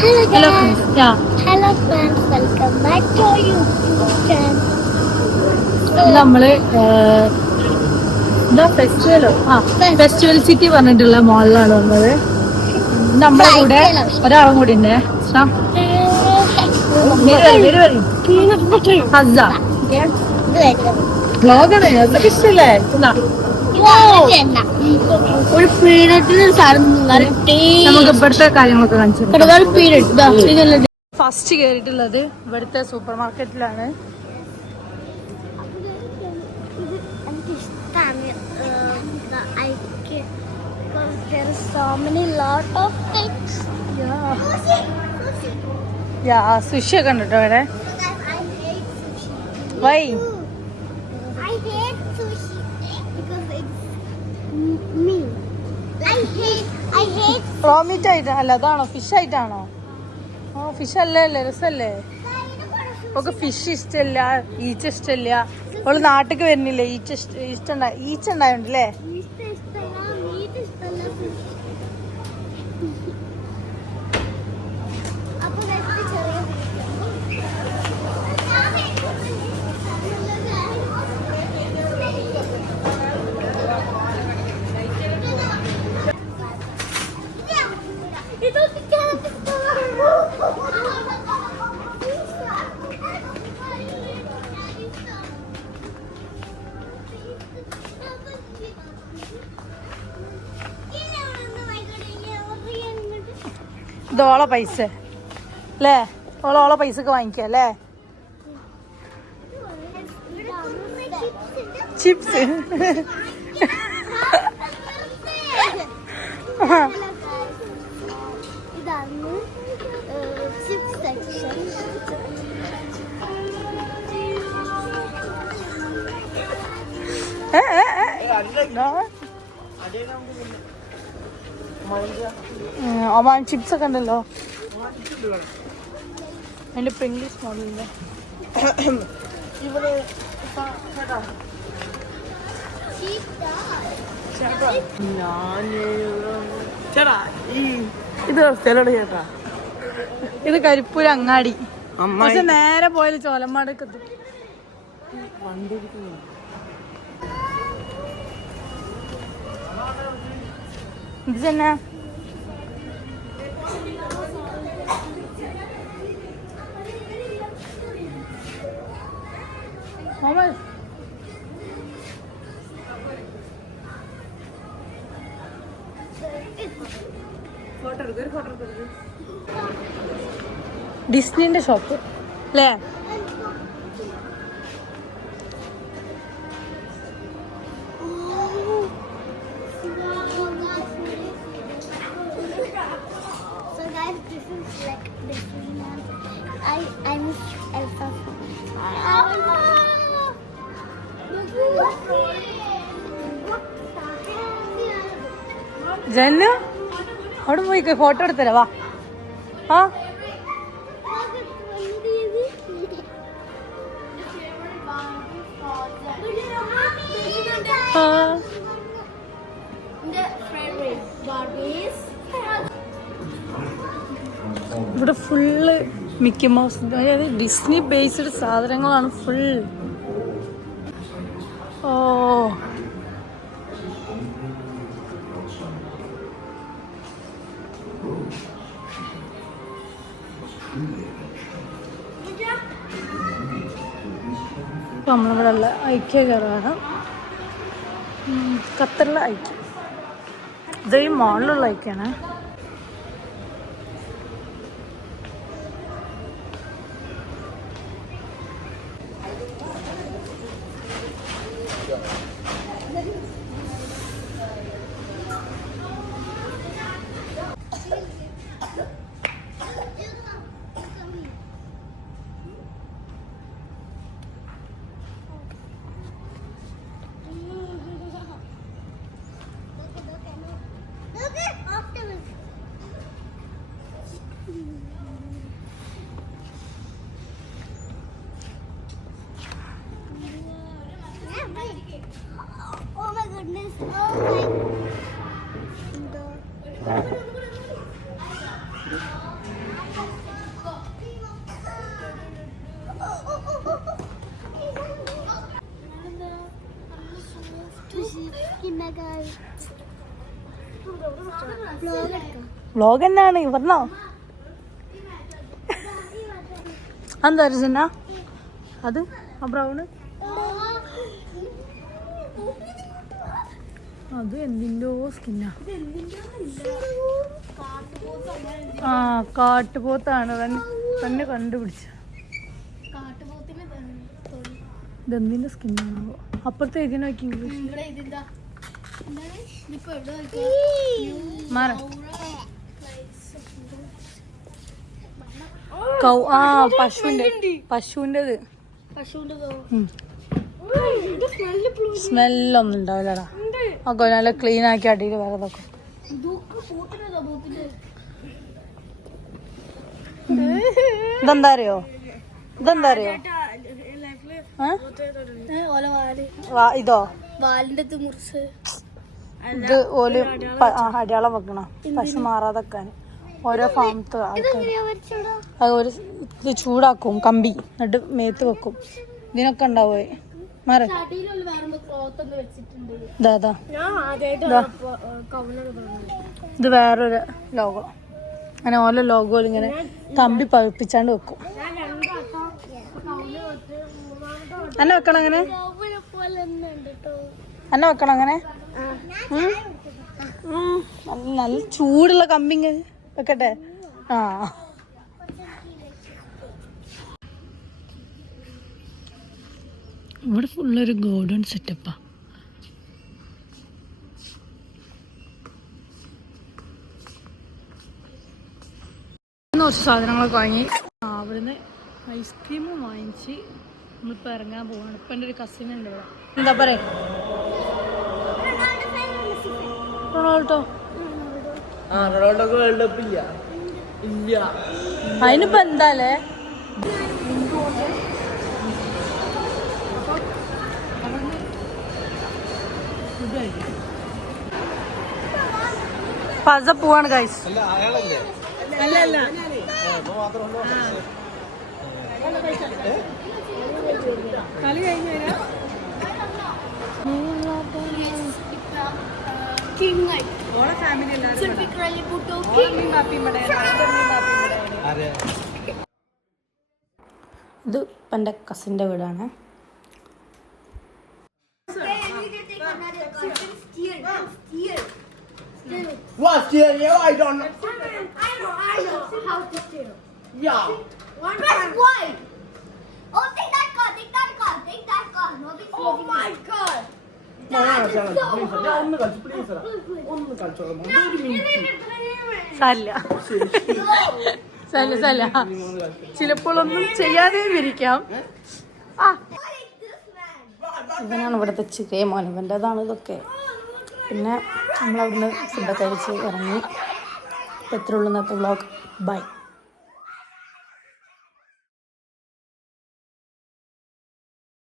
Hello friends. Yeah. Hello friends, welcome back to our YouTube channel. നമ്മള് എന്താ festival city പറഞ്ഞിട്ടുള്ള മോളിലാണ് വന്നത്. നമ്മളെ കൂടെ ഒരാളും കൂടി ഉണ്ട്. ഇഷ്ടല്ലേ? ഒരു പീരീഡിന് നമുക്ക് ഇവിടുത്തെ കാര്യങ്ങളൊക്കെ കാണിച്ചു. ഫസ്റ്റ് കയറിയിട്ടുള്ളത് ഇവിടുത്തെ സൂപ്പർ മാർക്കറ്റിലാണ്. സുഷി ഒക്കെ ഉണ്ട് കേട്ടോ ഇവിടെ. വൈ പ്രോമീറ്റ് ആയിട്ട് അല്ല, അതാണോ ഫിഷ് ആയിട്ടാണോ? ഓ ഫിഷ് അല്ലേ, രസല്ലേ? ഒക്കെ ഫിഷ് ഇഷ്ടമില്ല, ഈച്ച ഇഷ്ടമില്ല. അവള് നാട്ടിക്ക് വരുന്നില്ലേ, ഈച്ച ഉണ്ടായോണ്ടല്ലേ? ഇതോളെ പൈസ അല്ലേ? ഓളെ പൈസക്ക് വാങ്ങിക്ക അല്ലേ? ചിപ്സ് ഇതാണ് ചിപ്സ് സെക്ഷൻ. ഒമാൻ ചിപ്സ് ഒക്കെ ഉണ്ടല്ലോ. അതിന്റെ ഇംഗ്ലീഷ് മോഡലിന്റെ ഇത് സ്ഥലമാണ് ചേട്ടാ. ഇത് കരിപ്പൂർ അങ്ങാടി. പക്ഷെ നേരെ പോയാല് ചോലമ്മാടൊക്കെ എത്തും. ഇത് തന്നെ ഡിസ്നിന്റെ ഷോപ്പ് അല്ലേ? ജന്നു അവിടെ പോയി ഫോട്ടോ എടുത്തരാ. വാ. ആ ഇവിടെ ഫുള്ള് മിക്കി മൗസ്, അതായത് ഡിസ്നി ബേസ്ഡ് സാധനങ്ങളാണ് ഫുൾ. ഓ നമ്മളിവിടെ ഉള്ള ഐക്യ കയറാണ്. ഖത്തറിലെ ഐക്യ. ഇത് ഈ മോളിലുള്ള ഐക്യാണ്. വ്ലോഗ് തന്നെയാണ് പറഞ്ഞോ. എന്താ രസന അത് ആ ബ്രൗണ് അത് എന്തിൻ്റെയോ സ്കിന്നാ. ആ കാട്ടുപോത്താണ് തന്നെ കണ്ടുപിടിച്ച. ഇതെന്തിന്റെ സ്കിന്നാണോ? അപ്പുറത്തെ എഴുതി നോക്കി ഇംഗ്ലീഷ്. പശുവിൻ്റെത്. സ്മെല്ലൊന്നും ഉണ്ടാവില്ലടാ. ഒക്കെ നല്ല ക്ലീൻ ആക്കി അടിയിൽ വേറെ ഇതൊക്കെ. ഇതെന്താ അറിയോ? ഇതോ ഇത് ഓല് അടയാളം വെക്കണം പശു മാറാതെക്കാൻ. ഓരോ ഫാമത്ത് ആൾക്കാർ അത് ഒരു ഇത് ചൂടാക്കും, കമ്പി എന്നിട്ട് മേത്ത് വെക്കും. ഇതിനൊക്കെ ഉണ്ടാവേ മാറ. ഇത് വേറൊരു ലോഗോ. അങ്ങനെ ഓരോ ലോഗോയിൽ ഇങ്ങനെ കമ്പി പഴുപ്പിച്ചാണ്ട് വെക്കും. അന്നെ വെക്കണം അങ്ങനെ, അങ്ങനെ നല്ല ചൂടുള്ള കമ്പിങ് വെക്കട്ടെ. ആ ഇവിടെ ഫുള്ളൊരു ഗോഡൗൺ സെറ്റപ്പാ. കുറച്ച് സാധനങ്ങളൊക്കെ വാങ്ങി അവിടുന്ന് ഐസ്ക്രീമും വാങ്ങിച്ച് നമ്മളിപ്പോൾ ഇറങ്ങാൻ പോവാണ്. ഇപ്പം എൻ്റെ ഒരു കസിൻ ഉണ്ട് ഇവിടെ. എന്താ പറയാ റൊണാൾഡോ വേൾഡ് കപ്പ് ഇല്ല. അതിനിപ്പോ എന്താലേ പസ പോവാണ് ഗൈസ്. അല്ല കളി കഴിഞ്ഞാ ഇത് എൻ്റെ കസിൻ്റെ വീടാണ്. What steer? Yeah, I don't know. I know how to steer. Yeah. Press Y. Oh, take that car. No, oh my God. ചിലപ്പോഴൊന്നും ചെയ്യാതെ ഇരിക്കാം. ഇവനാണ് ഇവിടുത്തെ ചിക്കേ മോൻ. ഇവൻ്റെതാണ് ഇതൊക്കെ. പിന്നെ നമ്മളവിടുന്ന് ഫുഡൊക്കെ കഴിച്ച് ഇറങ്ങി. ഇപ്പം എത്ര ഉള്ളൂ ഇന്നത്തെ വ്ളോഗ്. ബൈ.